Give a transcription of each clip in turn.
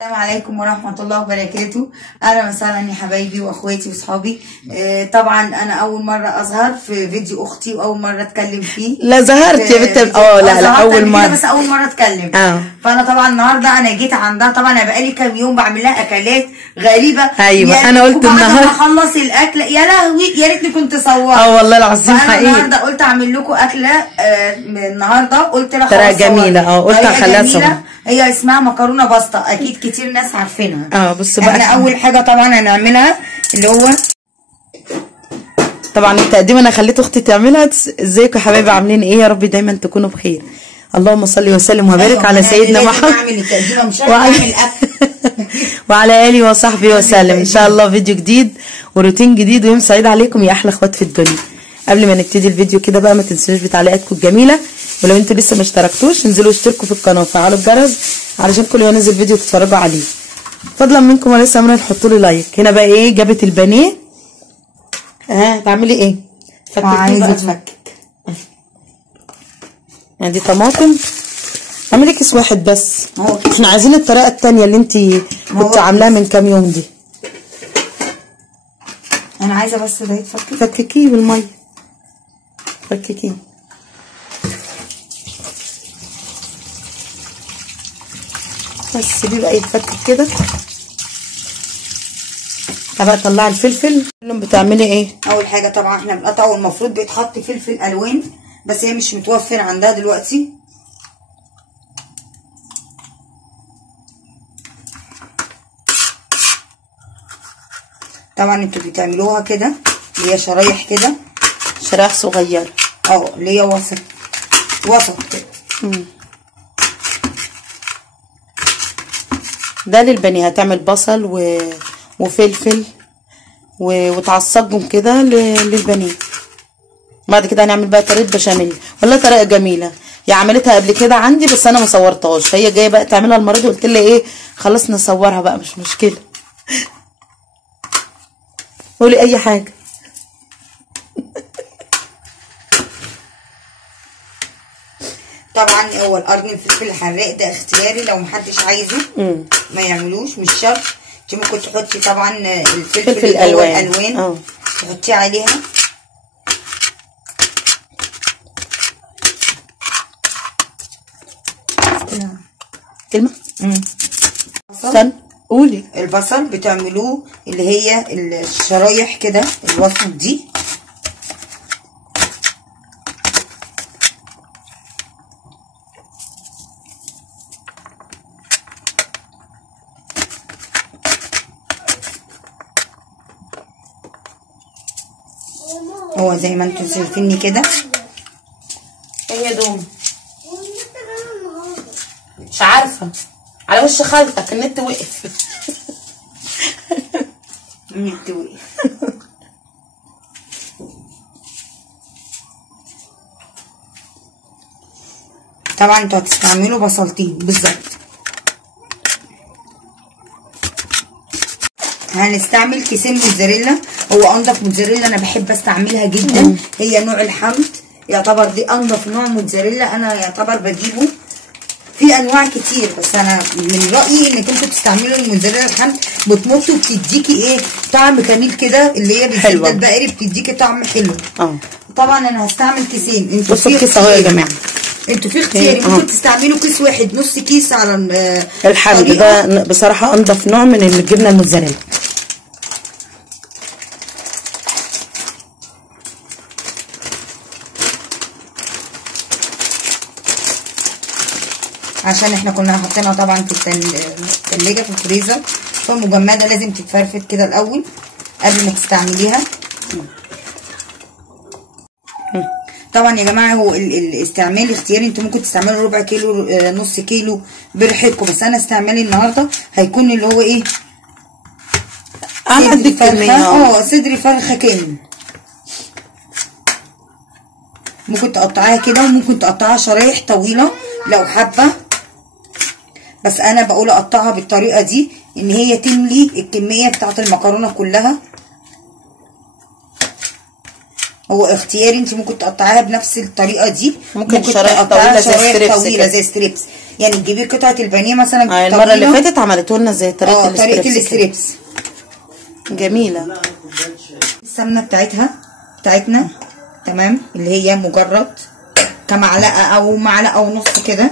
السلام عليكم ورحمة الله وبركاته. أهلا وسهلا يا حبايبي وأخواتي وصحابي. طبعا أنا أول مرة أظهر في فيديو أختي وأول مرة أتكلم فيه. لا ظهرت يا بنت. لا أول مرة، بس أول مرة أتكلم. فأنا طبعا النهاردة أنا جيت عندها. طبعا أنا بقالي كام يوم بعمل لها أكلات غريبة. أيوة أنا قلت النهاردة أخلص الأكل يا لهوي يا ريتني كنت صورت. والله العظيم حقيقي. النهاردة قلت أعمل لكم أكلة النهاردة. قلت لها طريقة جميلة. قلت أخليها صور. هي اسمها مكرونة باستا، أكيد كتير ناس عارفينها. بص بقى، احنا اول حاجه طبعا هنعملها اللي هو طبعا التقديم انا خليت اختي تعملها. ازيكم يا حبايبي، عاملين ايه؟ يا رب دايما تكونوا بخير. اللهم صل وسلم وبارك على سيدنا محمد وعلى اله وصحبه وسلم. ان شاء الله فيديو جديد وروتين جديد ويوم سعيد عليكم يا احلى اخوات في الدنيا. قبل ما نبتدي الفيديو كده بقى ما تنسوش بتعليقاتكم الجميله، ولو انتوا لسه ما اشتركتوش انزلوا اشتركوا في القناه وفعلوا الجرس علشان كل ما انزل فيديو تتفرجوا عليه. فضلا منكم ولسه عاملين تحطوا لي لايك. هنا بقى ايه؟ جابت البانيه. تعملي ايه؟ عايزه تفكك. يعني دي طماطم. اعملي كيس واحد بس. احنا عايزين الطريقه الثانيه اللي انت كنت عاملاها من كام يوم دي. انا عايزه بس ده يتفكك. فككيه بالميه، فككيه. بس سيبيه بقى يتفكك كده. بقى طلعي الفلفل. بتعملي ايه؟ اول حاجه طبعا احنا بنقطعه، والمفروض بيتحط فلفل الوان بس هي مش متوفر عندها دلوقتي. طبعا انتوا بتعملوها كده اللي هي شرايح كده، شرايح صغيره. اللي هي وسط كده. ده للبانيه. هتعمل بصل وفلفل وتعصجهم كده للبانيه. بعد كده هنعمل بقى طريقه بشاميل. والله طريقه جميله. هي عملتها قبل كده عندي بس انا ما صورتهاش. هي جايه بقى تعملها المره دي، قلت لها ايه خلاص نصورها بقى مش مشكله. قولي اي حاجه. طبعا هو القرن الفلفل الحراق ده اختياري، لو محدش عايزه ما يعملوش، مش شرط. انت ممكن تحطي طبعا الفلفل الالوان تحطيه عليها. كلمه استنى قولي. البصل بتعملوه اللي هي الشرايح كده الوسط دي. هو زي ما انتوا شايفيني كده. هي دوم مش عارفه على وش خالتك النت وقف. النت وقف. طبعا انتوا هتستعملوا بصلتين بالظبط. هنستعمل كيسين موتزاريلا. هو انضف موتزاريلا انا بحب استعملها جدا. هي نوع الحمد يعتبر دي انضف نوع موتزاريلا انا يعتبر بجيبه. في انواع كتير بس انا من رايي انك انتوا تستعملوا الموتزاريلا الحمد. بتمط وبتديكي ايه طعم جميل كده، اللي هي بالزبده البقري بتديكي طعم حلو. طبعا انا هستعمل كيسين. انتوا بصوا الكيس اهو يا جماعه. انتوا في اختياري ممكن تستعملوا كيس واحد، نص كيس على الحمد. ده بصراحه انضف نوع من الجبنه الموتزاريلا. عشان احنا كنا حاطينها طبعا في الثلاجه في الفريزر، فمجمده لازم تتفرفت كده الاول قبل ما تستعمليها. طبعا يا جماعه هو الاستعمال اختياري. انتوا ممكن تستعملوا ربع كيلو نص كيلو براحتكم، بس انا استعمالي النهارده هيكون اللي هو ايه قد الكميه. صدر فرخه كامل. ممكن تقطعيها كده وممكن تقطعها شرايح طويله لو حابه، بس انا بقول اقطعها بالطريقه دي ان هي تملي الكميه بتاعه المكرونه كلها. هو اختياري، انت ممكن تقطعيها بنفس الطريقه دي، ممكن شرايح طويله زي ستريبس طويله زي ستريبس. يعني تجيبي قطعه البانيه مثلا المره اللي فاتت عملته لنا زي طريقه الستريبس. جميله. السمنه بتاعتنا تمام، اللي هي مجرد كمعلقه او معلقه ونص كده.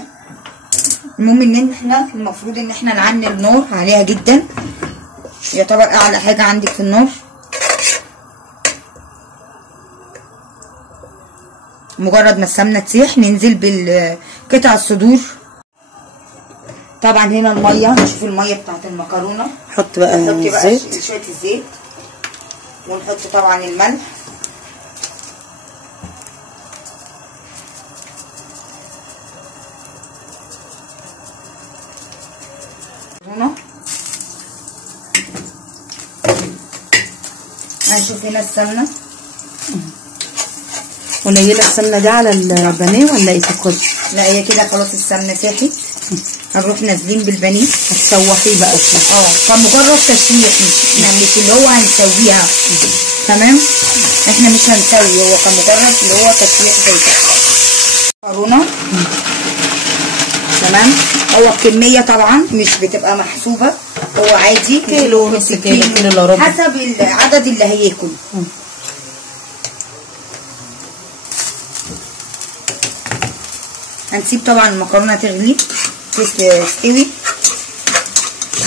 المهم ان احنا المفروض ان احنا نعلي النار عليها جدا، يعتبر اعلى حاجه عندك في النار. مجرد ما السمنه تسيح ننزل بالقطع الصدور. طبعا هنا الميه، نشوف الميه بتاعت المكرونه. نحط بقى الزيت، شويه الزيت، ونحط طبعا الملح. هنشوف هنا السمنه قليله السمنه دي على البانيه ولا ايه تاخد؟ لا هي كده خلاص السمنه ساحت. هنروح نازلين بالبانيه هتشوحيه بقى كمجرد تشويح، مش اللي هو هنسويها. تمام، احنا مش هنسوي، هو كمجرد اللي هو تشويح زي كده. مكرونه تمام. هو الكميه طبعا مش بتبقى محسوبه، هو عادي كيلو ونص، كيلو الا ربع، حسب العدد اللي هياكل. هنسيب طبعا المكرونه تغلي تستوي.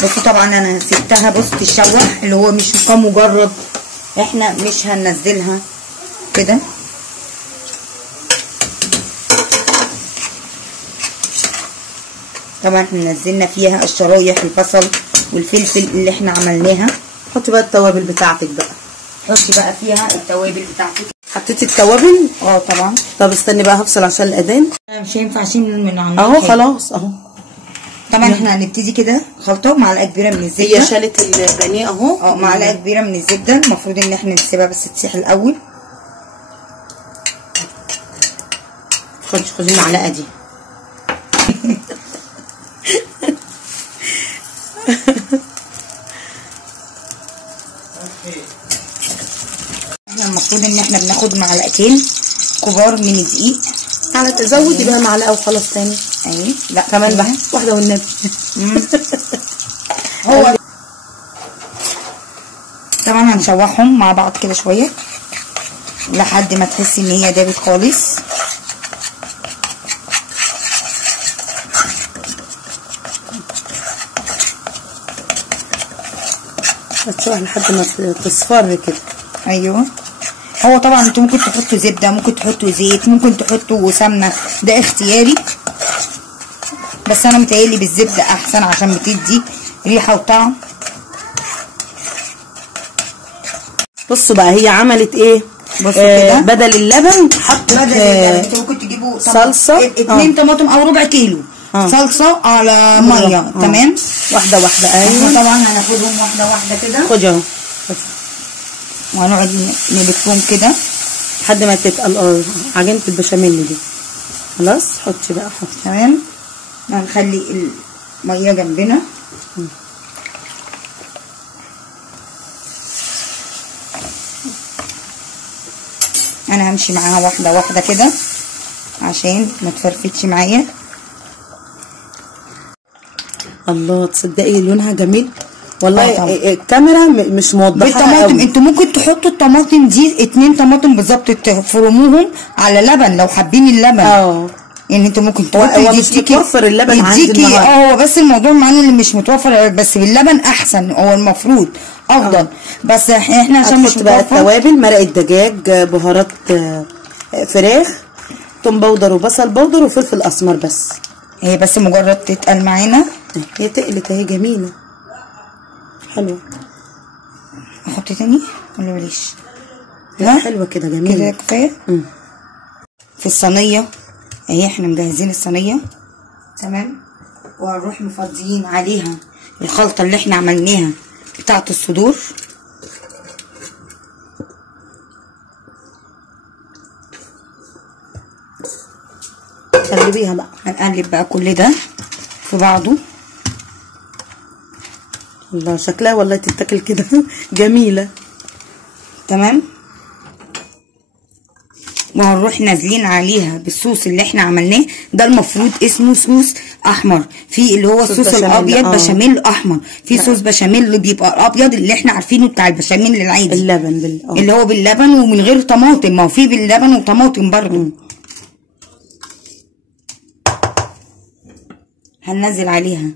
بس طبعا انا سبتها تتشوح، اللي هو مش كمجرد، احنا مش هننزلها كده. طبعا احنا نزلنا فيها الشرايح البصل والفلفل اللي احنا عملناها. حطي بقى التوابل بتاعتك بقى، حطي بقى فيها التوابل بتاعتك. حطيتي التوابل؟ طبعا. طب استني بقى هفصل عشان الاذان. مش هينفع اشيل من على اهو خلاص اهو. طبعا احنا هنبتدي كده خلطه معلقه كبيره من الزبده. هي شالت البانيه اهو. معلقه كبيره من الزبده. المفروض ان احنا نسيبها بس تسيح الاول. خدي المعلقه دي. احنا المفروض ان احنا بناخد معلقتين كبار من الدقيق. على تزودي بقى معلقه وخلاص تاني. اهي. لا كمان بقى واحده والنبي. هو طبعا هنشوحهم مع بعض كده شويه لحد ما تحسي ان هي دابت خالص. هتشوح لحد ما تصفر كده. ايوه. هو طبعا انتوا ممكن تحطوا زبده، ممكن تحطوا زيت، ممكن تحطوا سمنه، ده اختياري. بس انا متهيألي بالزبده احسن عشان بتدي ريحه وطعم. بصوا بقى هي عملت ايه. بصوا كده بدل اللبن حطت انتوا ممكن تجيبوا صلصه 2 طماطم او ربع كيلو صلصه على ميه. تمام. واحده ايوه. طبعا هناخدهم واحده كده. خدي اهو، وهنقعد نلفهم كده لحد ما تتقل عجينه البشاميل دي. خلاص حطي بقى. تمام. هنخلي الميه جنبنا. انا همشي معاها واحده كده عشان ما تفرفتش معايا. الله، تصدقي لونها جميل والله. الكاميرا مش موضحه بالطماطم. انتوا ممكن تحطوا الطماطم دي 2 طماطم بالظبط، تفرموهم على لبن لو حابين اللبن. يعني انتوا ممكن تحطوا. هو مش متوفر اللبن عندي النهارده. هو بس الموضوع معانا اللي مش متوفر، بس باللبن احسن، هو المفروض افضل. بس احنا عشان مش بقى التوابل: مرقه دجاج، بهارات فراخ، توم بودر وبصل بودر وفلفل اسمر. بس هي بس مجرد تتقل معانا. هي تقلت اهي، جميله حلوه. احط تاني ولا بلاش؟ حلوه كده، جميله كده كفايه. في الصينيه اهي، احنا مجهزين الصينيه تمام. وهنروح مفضيين عليها الخلطه اللي احنا عملناها بتاعه الصدور. قلبيها بقى. هنقلب بقى كل ده في بعضه. الله، شكلها والله تتاكل كده. جميله. تمام. وهنروح نازلين عليها بالصوص اللي احنا عملناه. ده المفروض اسمه صوص احمر، في اللي هو الصوص الابيض بشاميل احمر، في صوص بشاميل اللي بيبقى الابيض اللي احنا عارفينه بتاع البشاميل العادي اللبن اللي هو باللبن ومن غير طماطم، ما هو في باللبن وطماطم برضو. هننزل عليها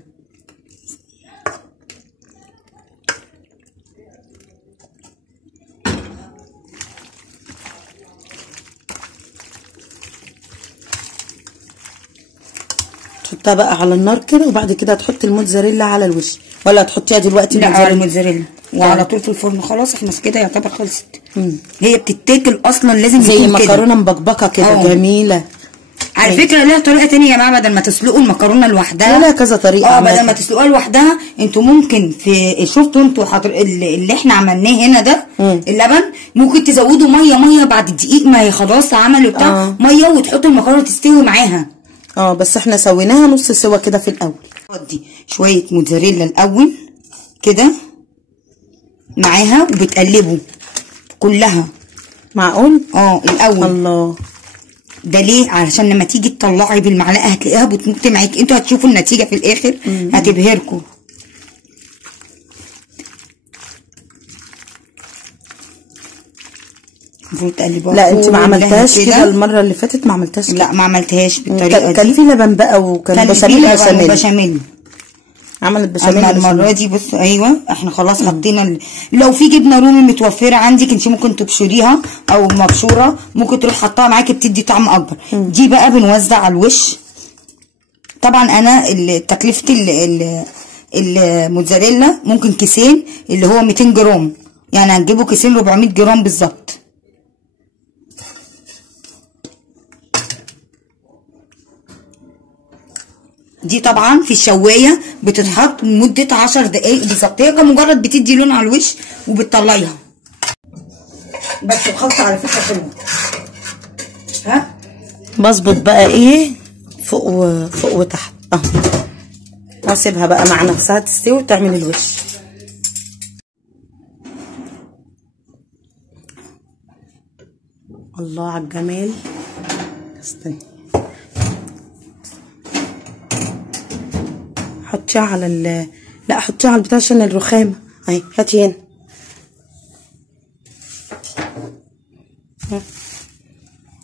تحطها بقى على النار كده، وبعد كده تحطي الموتزاريلا على الوش، ولا تحطيها دلوقتي؟ لا على الموتزاريلا وعلى طول في الفرن. خلاص احنا كده يعتبر خلصت. هي بتتاكل اصلا لازم زي المكرونه مبكبكه كده. جميله. على فكره ليها طريقه تانية يا جماعه، بدل ما تسلقوا المكرونه لوحدها. لا كذا طريقه. بدل ما تسلقوها لوحدها انتوا ممكن في شفتوا انتوا اللي احنا عملناه هنا ده اللبن، ممكن تزودوا ميه بعد الدقيق ما هي خلاص عملوا بتاع ميه، وتحطوا المكرونه تستوي معاها. بس احنا سويناها نص سوا كده في الاول. ودي شويه موتزاريلا الاول كده معاها وبتقلبوا كلها. معقول؟ الاول. الله. ده ليه؟ علشان لما تيجي تطلعي بالمعلقه هتلاقيها بتنط معاكي، انتوا هتشوفوا النتيجه في الاخر هتبهركم. المفروض تقلبوها. لا انت ما عملتهاش كده المره اللي فاتت، ما عملتهاش كده. لا ما عملتهاش بالطريقه دي. كان في لبن بقى وكان بشاميل. عملت بشاميل. المره دي بصوا. ايوه احنا خلاص حطينا لو في جبنه رومي متوفره عندك انت ممكن تبشريها او مبشوره، ممكن تروح حطها معاكي بتدي طعم اكبر. دي بقى بنوزع على الوش. طبعا انا تكلفه الموتزاريلا ممكن كيسين اللي هو 200 جرام، يعني هنجيبوا كيسين 400 جرام بالظبط. دي طبعا في الشوايه بتتحط لمده 10 دقايق بالظبط، هي كمجرد بتدي لون على الوش وبتطلعيها. بس الخلطه على فكره حلوه. بظبط بقى ايه فوق وتحت واسيبها بقى مع نفسها تستوي وتعمل الوش. الله على الجمال. استني حطيها على لا حطيها على البتاع عشان الرخامه اهي. هاتي هنا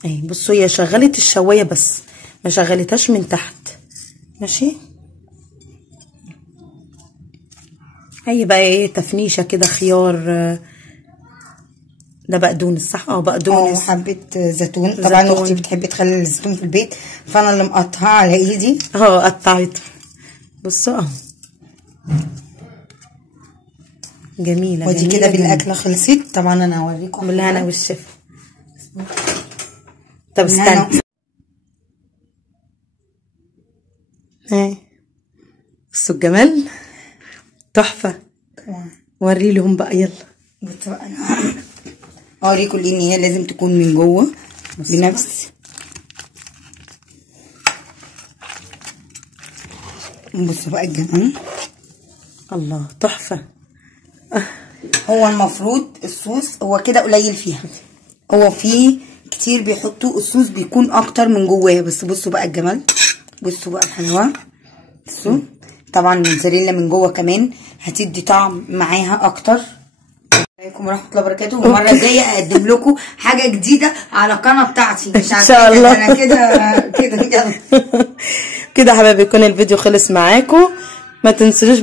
اهي. بصوا هي شغلت الشوايه بس ما شغلتهاش من تحت. ماشي. هي بقى ايه تفنيشه كده خيار. ده بقدونس صح؟ بقدونس وحبه زيتون. طبعا اختي بتحب تخلي الزيتون في البيت، فانا اللي مقطعها على ايدي. قطعته. بصوا جميله. ودي كده بالاكله خلصت. طبعا انا هوريكم بالله انا والشيف. طب استنى. بصوا الجمال تحفه. وري لهم بقى يلا. بصوا انا اوريكم ان هي لازم تكون من جوه بنفس. بصوا بقى الجمال. الله تحفه. هو المفروض الصوص هو كده قليل فيها، هو فيه كتير بيحطوا الصوص بيكون اكتر من جواه. بس بصوا بقى الجمال، بصوا بقى الحلاوه. بصوا طبعا الموتزاريلا من جوه كمان هتدي طعم معاها اكتر. عليكم ورحمه الله وبركاته. والمره الجايه اقدم لكم حاجه جديده على القناه بتاعتي. مش ان شاء الله. انا كده كده يا حبايبي يكون الفيديو خلص معاكم. ما تنسوش